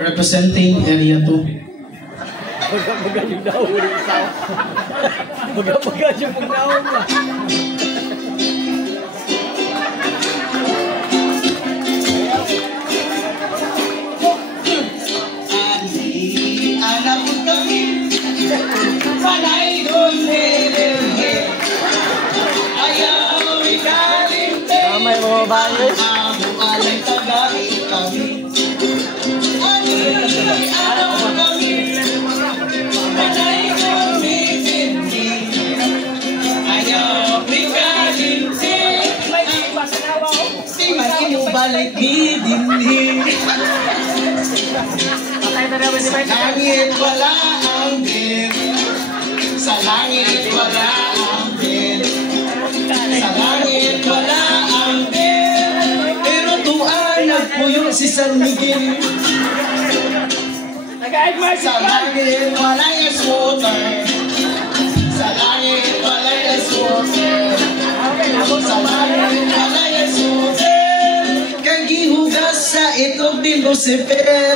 Representing Area 2. Baga-baga yung daw, ulit isa. Baga-baga yung pagdaon na. Anak ko kami, panay doon nililhe. Ayaw ikalimte. May mga bangis. Amo alay tagay kami. Anak ko kami, panay doon nililhe. Ayaw ikalimte. Di man inubalik ni dinhi. Sa langit wala ang din. Sa langit wala ang din. Sa langit wala ang din. Pero tuan nagpuyo si San Miguel. Sa langit wala is water. Sa langit wala is water. Sa langit wala is water. Kang gihugas sa itlog din Lucifer.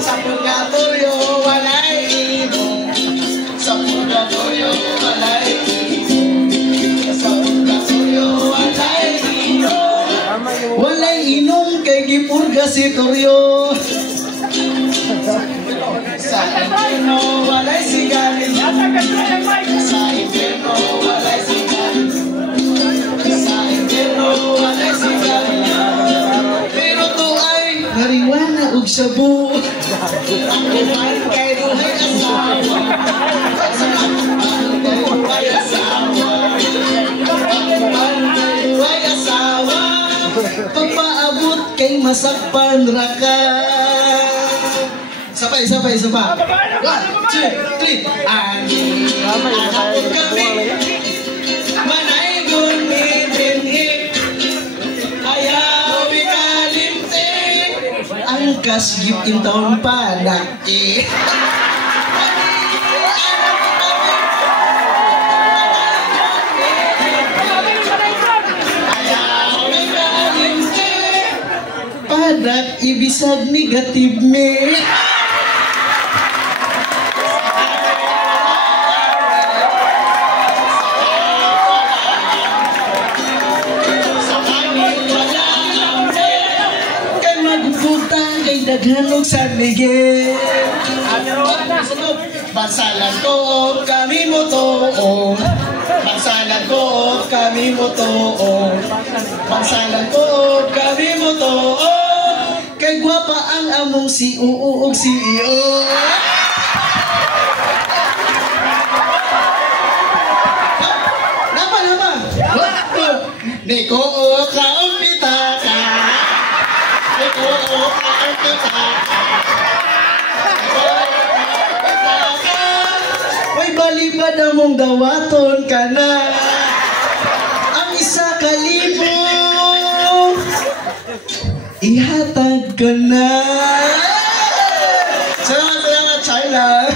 Sa purgatorio walay inom. Sa purgatorio walay inom. Sa purgatorio walay inom. Walay inom kay gipurga si Toryo. Sa inferno walay sigarilyo. Sa inferno walay sigarilyo. Sa inferno walay sigarilyo. Pero to ay marijuana ug shabu. Ang kumain kay duhay asawa. Ang duhay asawa. Ang duhay asawa. Pagpaabot kay masakpan raka. Sabay. 1, 2, 3. Anak ko kami. Manay gumibinhi. Ayaw ikalimte. Ang kasgip in taon pa na padak ibisag negative me. Daghanog San Miguel. Bansalan ko kami mo to. Bansalan ko kami mo to. Bansalan ko kami mo to. Kay gwapa ang among si Uug si Iyo. Napa? Niko ka umpita ka. Niko ka umpita ka. May balibad among dawaton ka na. Ang isa kalibo ihatag ka na. Salamat, China.